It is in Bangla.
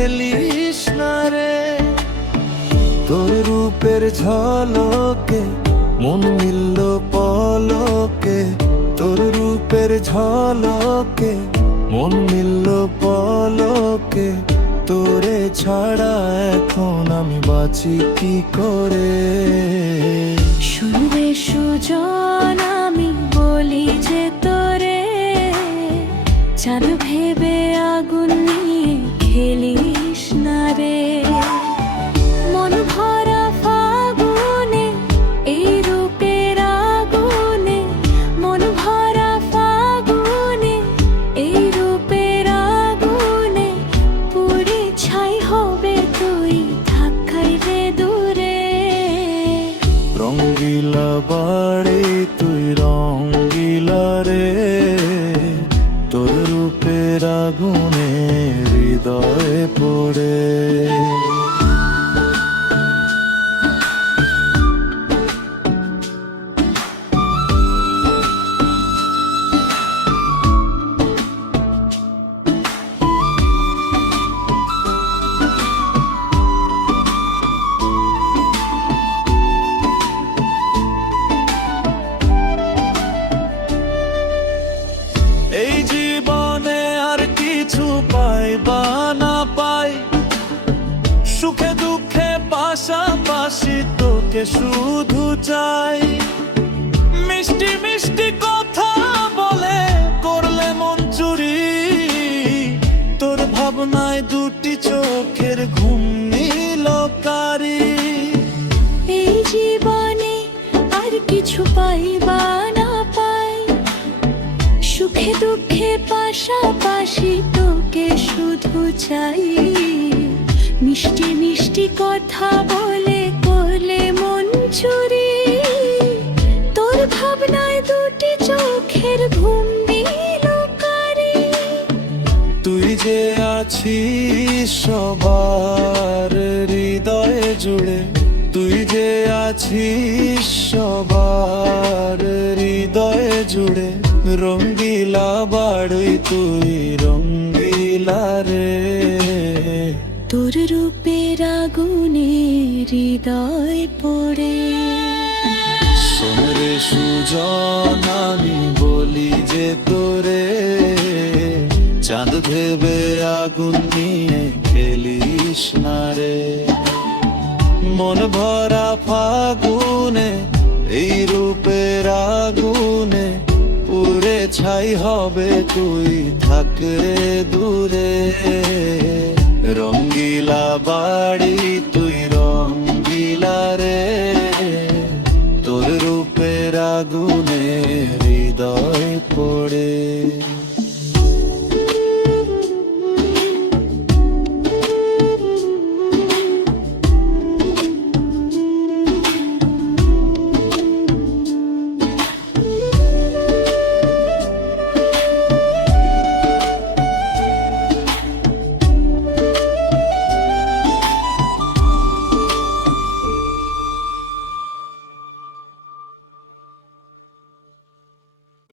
খেলিস না রে। তোর রূপের ঝলকে মন মিলল পলকে, তোর রূপের ঝলকে মন মিলল পলকে। তোরে ছাড়া এখন আমি বাঁচি কি করে। শুনবে সুজন আমি বলি যে তোরে, চাঁদ ভেবে আগুন নিয়ে খেলিস না রে। মন ভরা ফাগুনে এই রূপের আগুনে, মন ভরা ফাগুনে এই রূপের আগুনে, পুড়ে ছাই হবে তুই থাকাই রে দূরে। রঙ্গিলা বাড়ি তুই রঙ্গিলা রে, তোর রূপের আগুনে হৃদয়ে পড়ে। এই জীবনে আর কিছু পাই বা না পাই, সুখে দুঃখে পাশাপাশি তোকে শুধু চাই। মিষ্টি মিষ্টি কথা বলে করলে মন চুরি, তোর ভাবনায় দুটি চোখের ঘুম নীল কারি। এই জীবনে আর কিছু পাই বা না পাই, সুখে দুঃখে পাশাপাশি তোকে শুধু চাই। মিষ্টি মিষ্টি কথা বলে করলে মন চুরি, তোর ভাবনায় দুটি চোখের ঘুম নীল কারি। তুই যে আছিস সবার হৃদয়ে জুড়ে, তুই যে আছিস সবার হৃদয়ে জুড়ে। রঙ্গিলা বাড়ি তুই রঙ্গিলা রে, তোর রূপের আগুনে হৃদয় পড়ে। শোনরে সুজন আমি বলি যে তোরে, চাঁদ ভেবে আগুন নিয়ে খেলিস না রে। মন ভরা ফাগুনে এই রূপের আগুনে, পুড়ে ছাই হবে তুই থাকরে দূরে। রঙ্গিলা বাড়ি